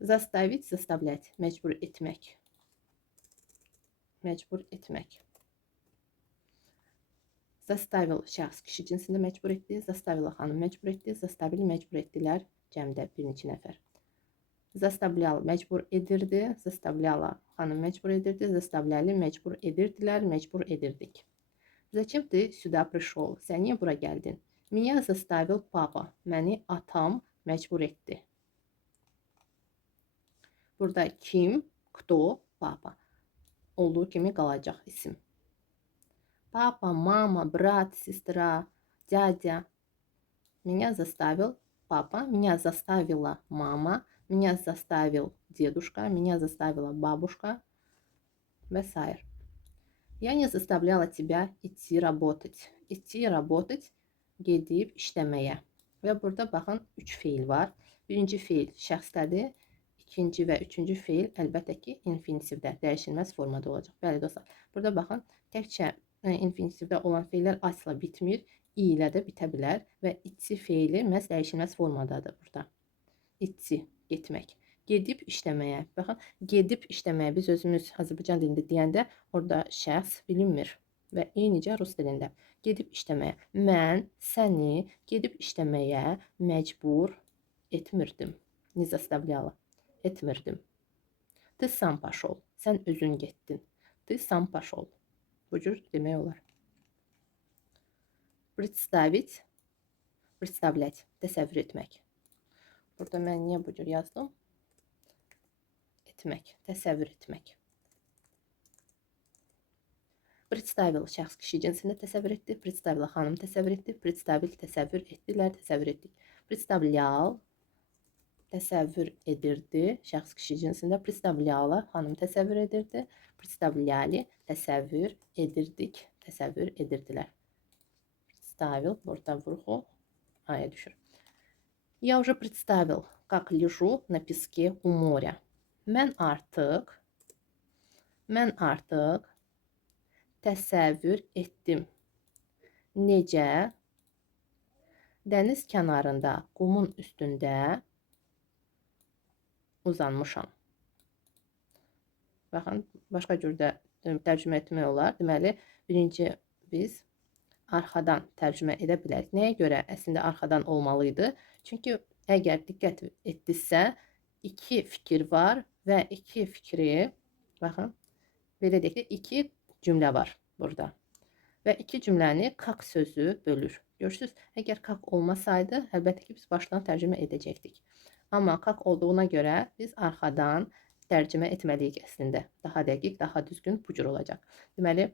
Zastavить, zastavlять. Mecbur etmek. Mecbur etmek. Zastavil şəxs kişi cinsində məcbur etdi. Zastavila xanım məcbur etdi. Zastavili məcbur etdilər. Cəmdə bir neçə nəfər. Zastavлял məcbur edirdi. Zastavляла xanım məcbur edirdi. Zastavляли məcbur edirdilər. Məcbur edirdik. Zачем ты сюда пришел? Sən niyə bura gəldin? Меня заставил папа. Məni atam məcbur etdi. Burada kim, кто, papa. Olduğu kimi qalacaq isim. Папа, мама, брат, сестра, дядя. Меня заставил папа, меня заставила мама, меня заставил дедушка, меня заставила бабушка. Весайр. Я не заставляла тебя идти работать. İtti работать, gedib işləməyə. Və burada baxın 3 feil var. Birinci feil şəxsdədir. İkinci və üçüncü feil əlbəttə ki infinitivdə, dəyişilməz formada olacaq. Bəli dostlar. Burada baxın təkcə infinitivdə olan feillər asla bitmir. İ ilə də bitə bilər və itti feili məhz dəyişilməz formadadır burada. İtti, getmək. Gedib işləməyə. Baxın, gedib işləməyə biz özümüz Azərbaycan dilində deyəndə orada şəxs bilinmir və eynicə rus dilində. Gedib işləməyə. Mən səni gedib işləməyə məcbur etmirdim. Не заставляла. Etmirdim. Ты сам пошел. Sən özün getdin. Ты сам пошел. Bu cür demək olar. Представить. Представлять. Təsəvvür etmək. Burada mən niyə bu cür yazdım? Etmək. Təsəvvür etmək. Представил şəxs kişi cinsində təsəvvür etdi. Представила xanım təsəvvür etdi. Представил təsəvvür etdilər, təsəvvür etdik. Представлял təsəvvür edirdi. Şəxs kişi cinsində представляла xanım təsəvvür edirdi. Представляли təsəvvür edirdik, təsəvvür edirdilər. Представил burada vurğu aya düşür. Я уже представил, как лежу на песке у моря. Mən artıq təsəvvür etdim. Necə dəniz kənarında, qumun üstündə uzanmışam. Baxın, başqa cürdə tərcümə etmək olar. Deməli, birinci biz arxadan tərcümə edə bilərik. Nəyə görə əslində arxadan olmalıydı? Çünki əgər diqqət etdinizsə, iki fikir var və iki fikri, baxın, belə deyək ki, iki cümlə var burada. Və iki cümləni kak sözü bölür. Görürsünüz, əgər kak olmasaydı, əlbəttə ki, biz başdan tərcümə edəcəkdik. Amma kak olduğuna görə biz arxadan tərcümə etməliyik əslində. Daha dəqiq, daha düzgün bu cür olacaq. Deməli,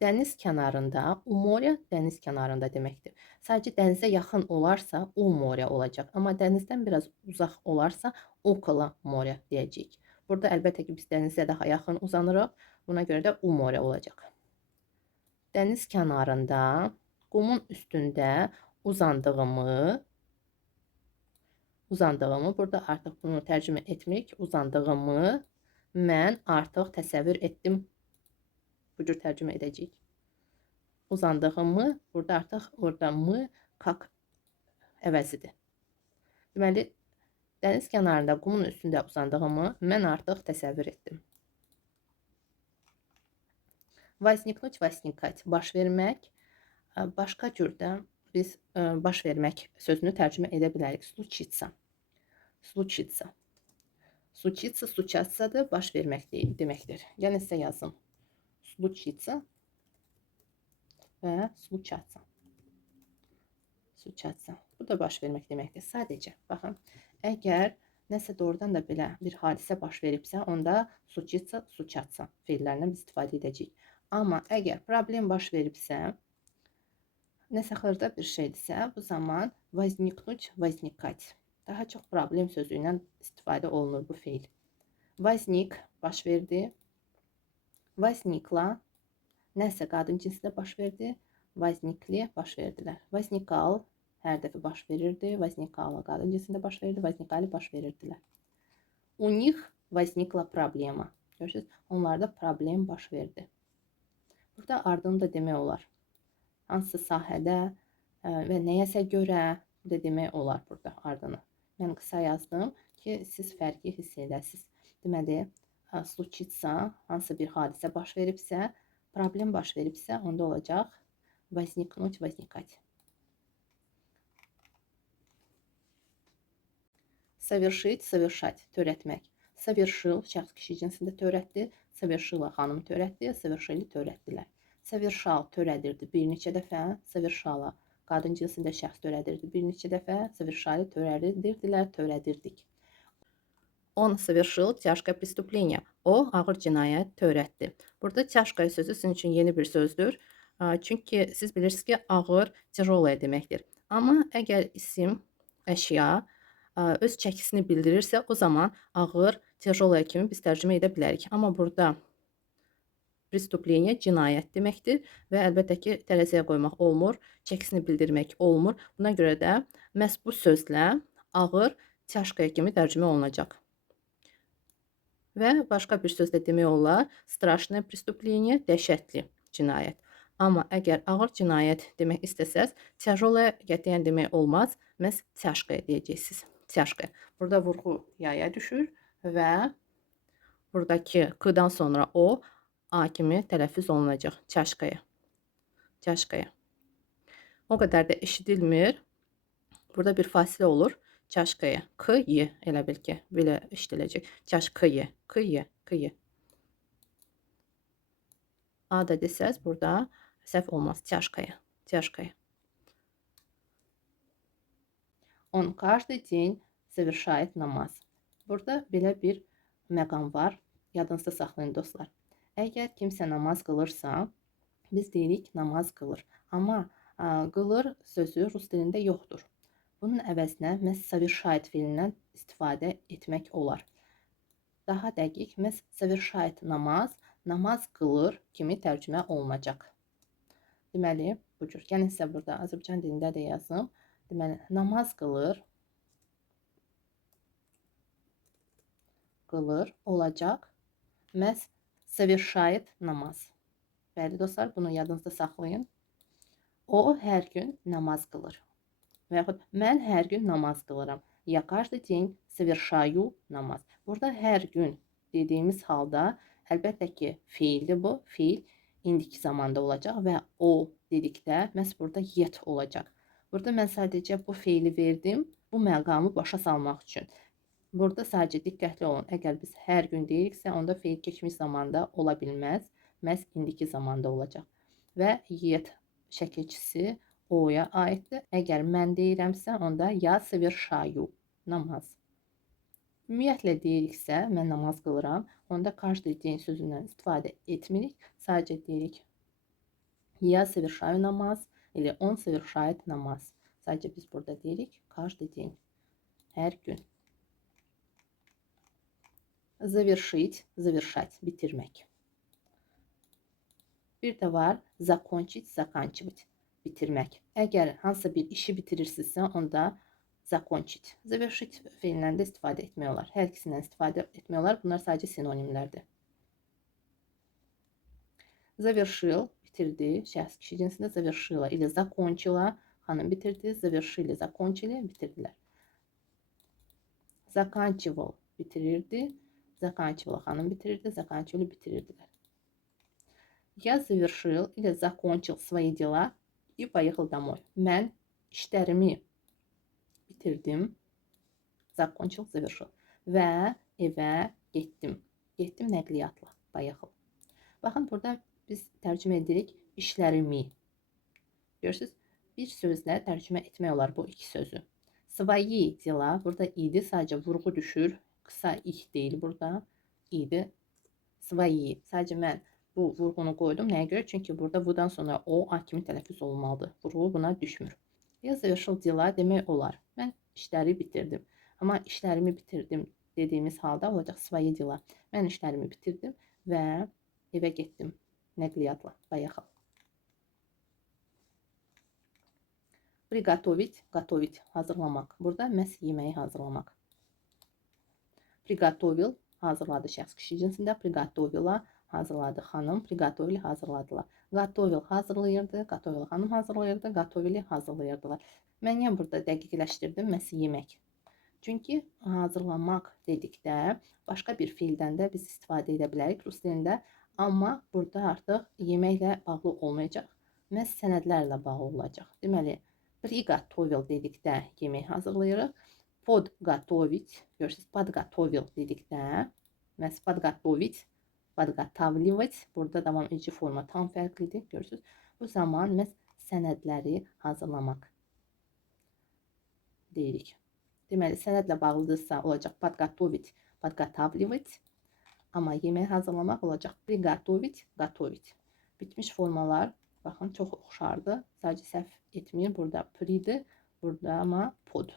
dəniz kənarında, u morya dəniz kənarında deməkdir. Sadəcə dənizə yaxın olarsa, u morya olacaq. Amma dənizdən biraz uzaq olarsa, okolo morya deyəcəyik. Burada əlbəttə ki, biz dənizə daha yaxın uzanırıq. Buna görə də u morya olacaq. Dəniz kənarında, qumun üstündə uzandığımı, burada artıq bunu tərcümə etmirik. Uzandığımı mən artıq təsəvvür etdim. Bu cür tərcümə edəcəyik. Uzandığımı, burada artıq orada mı, kak əvəzidir. Deməli, dəniz kənarında, qumun üstündə uzandığımı mən artıq təsəvvür etdim. Возникнуть, возникать, baş vermək. Başqa cürdə biz baş vermək sözünü tərcümə edə bilərik. Случиться. Случиться. Случиться, случаться-dır, baş vermək deməkdir. Yəni sizə yazım. Случиться və случаться. Случаться. Bu da baş vermək deməkdir. Sadəcə, baxın, əgər nəsə doğrudan da belə bir hadisə baş veribsə, onda случиться, случаться feillərindən biz istifadə edəcəyik. Amma əgər problem baş veribsə, nəsə xırda bir şeydirsə, bu zaman возникнуть, возникать. Daha çox problem sözü ilə istifadə olunur bu feil. Возник baş verdi. Возникла nəsə qadın cinsində baş verdi. Возникли baş verdilər. Возникал hər dəfə baş verirdi. Возникала qadın cinsində baş verdi. Возникали baş verirdilər. У них возникла проблема. Görürsünüz, onlarda problem baş verdi. Burada ardını da demək olar. Hansı sahədə və nəyəsə görə, Bu da demək olar burada ardını. Mən qısa yazdım ki, siz fərqi hiss edəsiniz. Deməli, случится, hansısa bir hadisə baş veribsə, problem baş veribsə, onda olacaq возникнуть, возникать. Совершить, совершать, törətmək. Совершил, şəxs kişi cinsində törətdi. Совершила, xanım törətdi. Совершили, törətdilər. Совершал, törədirdi bir neçə dəfə. Совершала, qadın cinsində şəxs törədirdi bir neçə dəfə. Совершали, törədirdilər, törədirdik. Он совершил тяжкое преступление. O ağır cinayət törətdi. Burada тяжкое sözü sizin üçün yeni bir sözdür. Çünki siz bilirsiniz ki, ağır, тяжелое deməkdir. Amma əgər isim, əşya öz çəkisini bildirirsə, o zaman ağır, тяжелое kimi biz tərcümə edə bilərik. Amma burada prestупление cinayət deməkdir və əlbəttə ki, tərəziyə qoymaq olmur, çəkisini bildirmək olmur. Buna görə də məhz bu sözlə ağır, тяжкое kimi tərcümə olunacaq. Və başqa bir sözlə demək olar, страшное преступление, dəhşətli cinayət. Amma əgər ağır cinayət demək istəsəz, тяжелое qətiyyən demək olmaz, məhz тяжкое deyəcəksiniz. Тяжкое. Burada vurğu yaya düşür və buradakı k-dan sonra o a kimi tələffüz olunacaq. Тяжкое. Тяжкое. O qədər də eşidilmir. Burada bir fasilə olur. Тяжкое. K-y elə bil ki, belə eşidiləcək. Тяжкое. K-y. K-y. A da desəz burada səhv olmaz. Тяжкое. Тяжкое. Он каждый день совершает namaz. Burada belə bir məqam var. Yadınızda saxlayın dostlar. Əgər kimsə namaz qılırsa, biz deyirik namaz qılır. Amma qılır sözü rus dilində yoxdur. Bunun əvəzinə məhz совершает filindən istifadə etmək olar. Daha dəqiq, məhz совершает namaz, namaz qılır kimi tərcümə olunacaq. Deməli, bu cür. Gəlin sizə burada Azərbaycan dilində də yazım. Deməli, namaz qılır, olacaq, məhz совершает namaz. Bəli dostlar, bunu yadınızda saxlayın. O hər gün namaz qılır. Və yaxud mən hər gün namaz qılıram. Я каждый день совершаю namaz. Burada hər gün dediyimiz halda əlbəttə ki, feildir bu. Feil indiki zamanda olacaq və o dedikdə məhz burada yet olacaq. Burada mən sadəcə bu feili verdim, bu məqamı başa salmaq üçün. Burada sadəcə diqqətli olun. Əgər biz hər gün deyiriksə, onda feil keçmiş zamanda ola bilməz. Məhz indiki zamanda olacaq. Və yet şəkilçisi o-ya aiddir. Əgər mən deyirəmsə, onda я совершаю namaz. Ümumiyyətlə deyiriksə, mən namaz qılıram, onda каждый день sözündən istifadə etmirik. Sadəcə deyirik я совершаю namaz. Или он совершает namaz. Sadəcə biz burada deyirik каждый день. Hər gün. Завершить, завершать, bitirmək. Bir də var закончить, заканчивать, bitirmək. Əgər hansısa bir işi bitirirsinizsə, onda закончить, завершить feilindən də istifadə etmək olar. Hər ikisindən istifadə etmək olar. Bunlar sadəcə sinonimlərdir. Завершил, bitirdi, şəxs kişi cinsində завершила или закончила, xanım bitirdi, завершили, закончили, bitirdilər. Заканчивал, bitirirdi, заканчивала, xanım bitirirdi, заканчивали, bitirirdilər. Я завершил или закончил свои дела и поехал домой. Mən işlərimi bitirdim, закончил, завершил və evə getdim. Getdim nəqliyyatla, поехал. Baxın, burada biz tərcümə edirik işlərimi. Görürsünüz, bir sözlə tərcümə etmək olar bu iki sözü. Свои dela, burada idi, sadəcə vurğu düşür. Qısa ih deyil burada, idi. Свои, sadəcə mən bu vurğunu qoydum. Nəyə görə? Çünki burada vudan sonra o, a kimi tələffüz olmalıdır. Vurğu buna düşmür. Ya завершил dela demək olar. Mən işləri bitirdim. Amma işlərimi bitirdim dediyimiz halda olacaq свои dela. Mən işlərimi bitirdim və evə getdim. Nəqliyyatla, поехал. Приготовить, готовить, hazırlamaq. Burada məhz yeməyi hazırlamaq. Приготовил, hazırladı şəxs kişi cinsində. Приготовила, hazırladı xanım. Приготовили, hazırladılar. Готовил, hazırlayırdı. Готовила, xanım hazırlayırdı. Готовили, hazırlayırdılar. Mən niyə burada dəqiqləşdirdim? Məhz yemək. Çünki hazırlamaq dedikdə başqa bir fiildən də biz istifadə edə bilərik rus dilində. Amma burada artıq yeməklə bağlı olmayacaq. Məhz sənədlərlə bağlı olacaq. Deməli, приготовил dedikdə yemək hazırlayırıq. Подготовить, görürsünüz, подготовил dedikdə məhz подготовить, подготавливать, burada davam edici forma tam fərqlidir, görürsünüz. Bu zaman məhz sənədləri hazırlamaq deyirik. Deməli, sənədlə bağlıdırsa olacaq подготовить, подготавливать. Amma yemək hazırlamaq olacaq приготовить, готовить. Bitmiş formalar, baxın, çox oxşardır. Sadəcə səhv etməyin. Burada pridir, burada amma pod.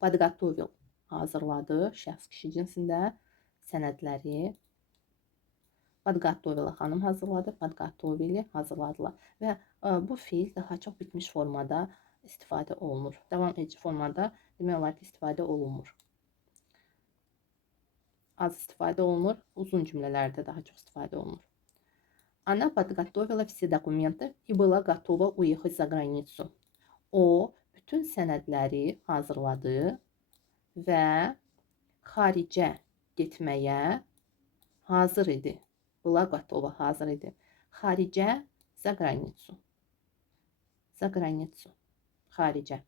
Подготовил, hazırladı, şəxs kişi cinsində sənədləri. Подготовила, xanım hazırladı, подготовили, hazırladılar. Və bu fiil daha çox bitmiş formada istifadə olunur. Davam edici formada demək olar ki, istifadə olunmur. Az istifadə olunur, uzun cümlələrdə daha çox istifadə olunur. Она подготовила все документы и была готова уехать за границу. O bütün sənədləri hazırladı və xaricə getməyə hazır idi. Была готова, hazır idi. Xaricə, за границу. За границу. Xaricə.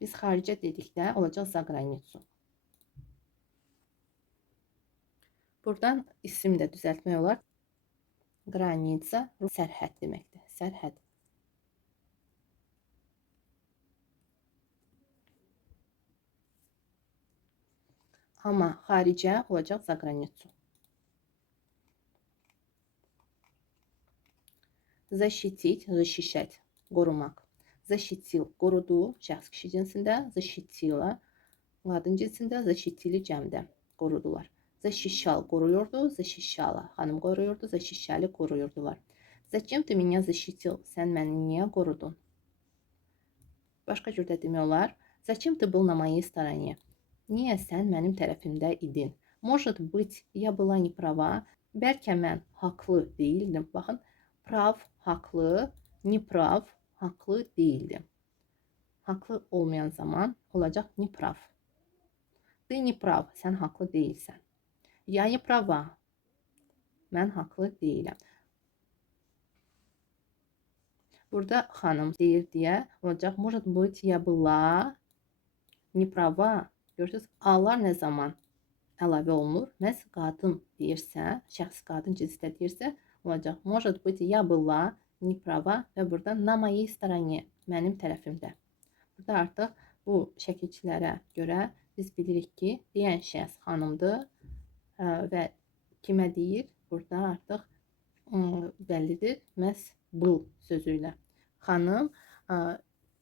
Biz xaricə dedikdə olacaq za границу. Buradan isim də düzəltmək olar. Qranica sərhəd deməkdir. Sərhəd. Amma xaricə olacaq za границу. Защитить, защищать, qorumaq. Защитил, qorudu, şəxs kişi cinsində. Защитила, qadın cinsində. Защитили, cəmdə, qorudular. Защищал, qoruyurdu. Защищала, xanım qoruyurdu. Защищали, qoruyurdular. Зачем ты меня защитил? Sən məni niyə qorudun? Başqa cür də demək olar. Зачем ты был на моей стороне? Niyə sən mənim tərəfimdə idin? Может быть, я была не права. Bəlkə mən haqlı değildim. Baxın, prав, haqlı, не прав, haqlı değildim. Haqlı olmayan zaman olacaq не прав. Ты не прав, sən haqlı değilsən. Я не права, mən haqlı değilim. Burada xanım deyir deyə olacaq может быть, я была не права. Görürsünüz, alar nə zaman əlavə olunur? Məhz qadın deyirsə, şəxs qadın cinsdə deyirsə, olacaq может быть, я была не права və burada на моей стороне, mənim tərəfimdə. Burada artıq bu şəkilçilərə görə biz bilirik ki, deyən şəxs xanımdır və kimə deyir? Burada artıq bəllidir, məhz был sözü ilə. Xanım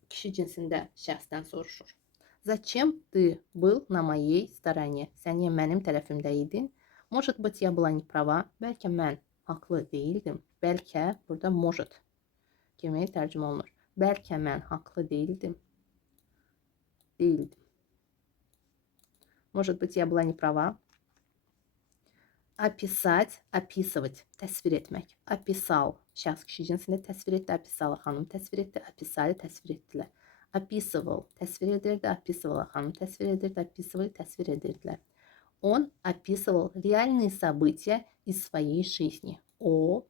kişi cinsində şəxsdən soruşur. Зачем ты был на моей стороне? Sən niyə mənim tərəfimdə idin? Может быть, я была не права. Bəlkə mən haqlı değildim. Bəlkə burada может kimi tərcümə olunur. Bəlkə mən haqlı değildim. Değildim. Может быть, я была не права. Описать, описывать, təsvir etmək. Описал, şəxs kişi cinsində təsvir etdi. Описала, xanım təsvir etdi. Описали, təsvir etdilər. Описывал, təsvir edirdi. Описывала, xanım təsvir edirdi. Описывали, təsvir edirdilər. Он описывал реальные события из своей жизни. O,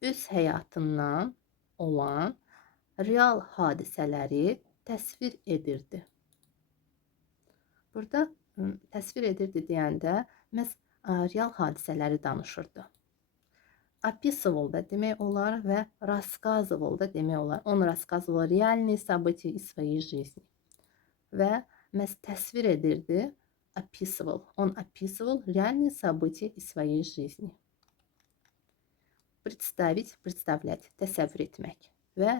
öz həyatından olan real hadisələri təsvir edirdi. Burada təsvir edirdi deyəndə məhz real hadisələri danışırdı. Описывал da demək olar və рассказывал da demək olar. Он рассказывал реальные события из своей жизни. Və məhz təsvir edirdi. Описывал. Он описывал реальные события из своей жизни. Представить, представлять, təsəvvür etmək və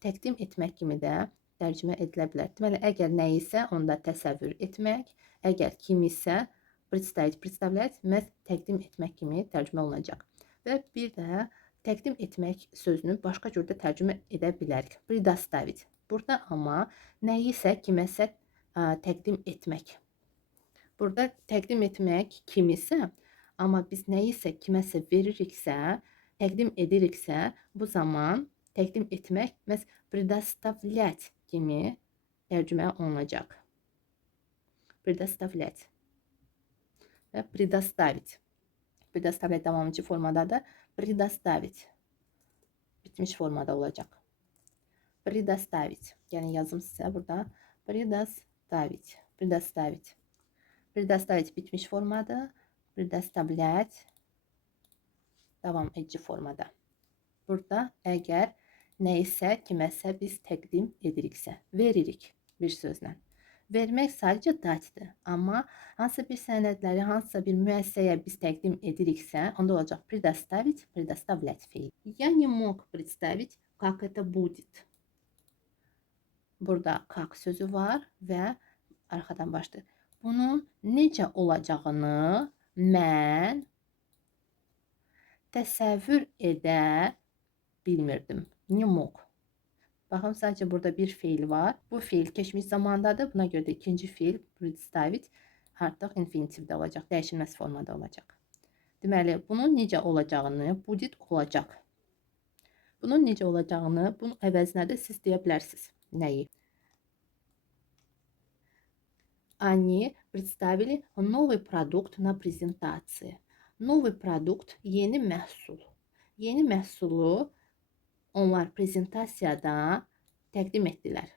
təqdim etmək kimi də tərcümə edilə bilər. Deməli, əgər nə isə onda təsəvvür etmək, əgər kimisə представить, представлять məhz təqdim etmək kimi tərcümə olunacaq. Və bir də təqdim etmək sözünü başqa cür də tərcümə edə bilərik. Предоставить. Burada amma nə isə kiməsə təqdim etmək. Burada təqdim etmək kimisə, amma biz nə isə kiməsə veririksə, təqdim ediriksə, bu zaman təqdim etmək məhz предоставлять kimi tərcümə olunacaq. Предоставлять və предоставить. Предоставлять davamıcı formadadır. Предоставить bitmiş formada olacaq. Предоставить. Yəni yazım sizə burada. Предоставить. Предоставить. Предоставить bitmiş formadır. Предоставлять davam edici formada. Burada əgər nəyisə, kiməsə biz təqdim ediriksə, veririk bir sözlə. Vermək sadəcə datdır. Amma hansısa bir sənədləri, hansısa bir müəssisəyə biz təqdim ediriksə, onda olacaq предоставить, предоставлять fiil. Я не мог представить, как это будет. Burada как sözü var və arxadan başlayır. Bunun necə olacağını mən təsəvvür edə bilmirdim. Не mог. Baxın, sadəcə burada bir fiil var. Bu fiil keçmiş zamandadır. Buna görə də ikinci fiil представить artıq infinitivdə olacaq. Dəyişilməz formada olacaq. Deməli, bunun necə olacağını, будет olacaq. Bunun necə olacağını, bunun əvəzinə də siz deyə bilərsiniz. Nəyi? Они представили новый продукт на презентации. Новый продукт, yeni məhsul. Yeni məhsulu onlar prezentasiyada təqdim etdilər.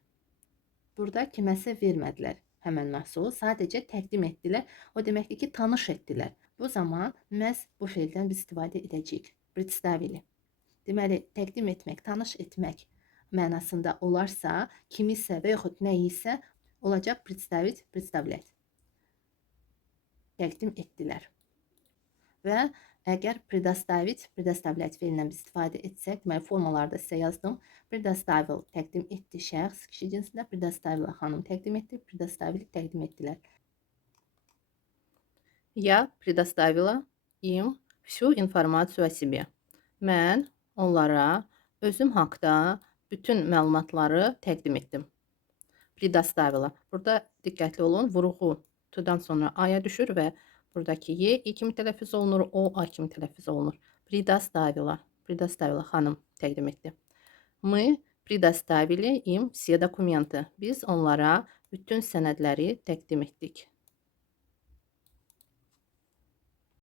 Burada kiməsə vermədilər həmən məhsulu, sadəcə təqdim etdilər. O deməkdir ki, tanış etdilər. Bu zaman məhz bu feildən biz istifadə edəcəyik. Представили. Deməli, təqdim etmək, tanış etmək mənasında olarsa, kimisə və yaxud nəyisə olacaq представить, представлять. Təqdim etdilər. Və əgər предоставить, предоставлять feilindən biz istifadə etsək, deməli formalarda sizə yazdım. Предоставил təqdim etdi şəxs, kişi cinsində, предоставила xanım təqdim etdi, предоставили təqdim etdilər. Я предоставила им всю информацию о себе. Mən onlara özüm haqda bütün məlumatları təqdim etdim. Предоставила. Burada diqqətli olun, vurğu to-dan sonra aya düşür və buradakı y i kimi tələffüz olunur, o a kimi tələffüz olunur. Предоставила. Предоставила xanım təqdim etdi. Мы предоставили им все документы. Biz onlara bütün sənədləri təqdim etdik.